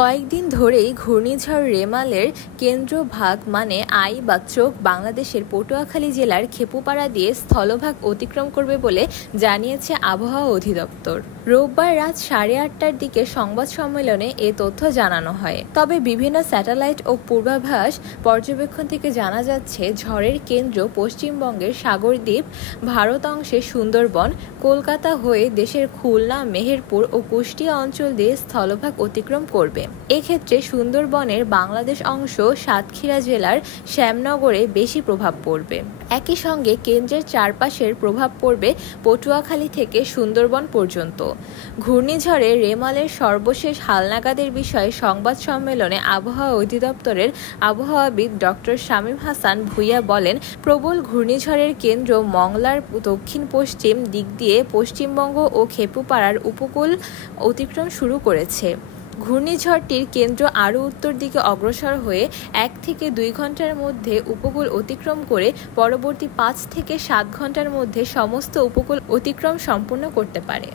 কয়েকদিন ধরেই ঘূর্ণিঝড় রেমালের কেন্দ্রভাগ মানে আই বা চোখ বাংলাদেশের পটুয়াখালী জেলার খেপুপাড়া দিয়ে স্থলভাগ অতিক্রম করবে বলে জানিয়েছে আবহাওয়া অধিদপ্তর। রোববার রাত 8:30টার দিকে সংবাদ সম্মেলনে এ তথ্য জানানো হয়। তবে বিভিন্ন স্যাটেলাইট ও পূর্বাভাস পর্যবেক্ষণ থেকে জানা যাচ্ছে, ঝড়ের কেন্দ্র পশ্চিমবঙ্গের সাগরদ্বীপ, ভারত অংশে সুন্দরবন, কলকাতা হয়ে দেশের খুলনা, মেহেরপুর ও কুষ্টিয়া অঞ্চল দিয়ে স্থলভাগ অতিক্রম করবে। এক্ষেত্রে সুন্দরবনের বাংলাদেশ অংশ সাতক্ষীরা জেলার শ্যামনগরে বেশি প্রভাব পড়বে। একই সঙ্গে কেন্দ্রের চারপাশের প্রভাব পড়বে পটুয়াখালী থেকে সুন্দরবন পর্যন্ত। ঘূর্ণিঝড়ে রেমালের সর্বশেষ হালনাগাদের বিষয়ে সংবাদ সম্মেলনে আবহাওয়া অধিদপ্তরের আবহাওয়াবিদ ডক্টর শামীম হাসান ভূঁইয়া বলেন, প্রবল ঘূর্ণিঝড়ের কেন্দ্র মংলার দক্ষিণ পশ্চিম দিক দিয়ে পশ্চিমবঙ্গ ও খেপুপাড়ার উপকূল অতিক্রম শুরু করেছে। ঘূর্ণিঝড়টির কেন্দ্র আরও উত্তর দিকে অগ্রসর হয়ে 1 থেকে 2 ঘন্টার মধ্যে উপকূল অতিক্রম করে পরবর্তী 5 থেকে 7 ঘন্টার মধ্যে সমস্ত উপকূল অতিক্রম সম্পূর্ণ করতে পারে।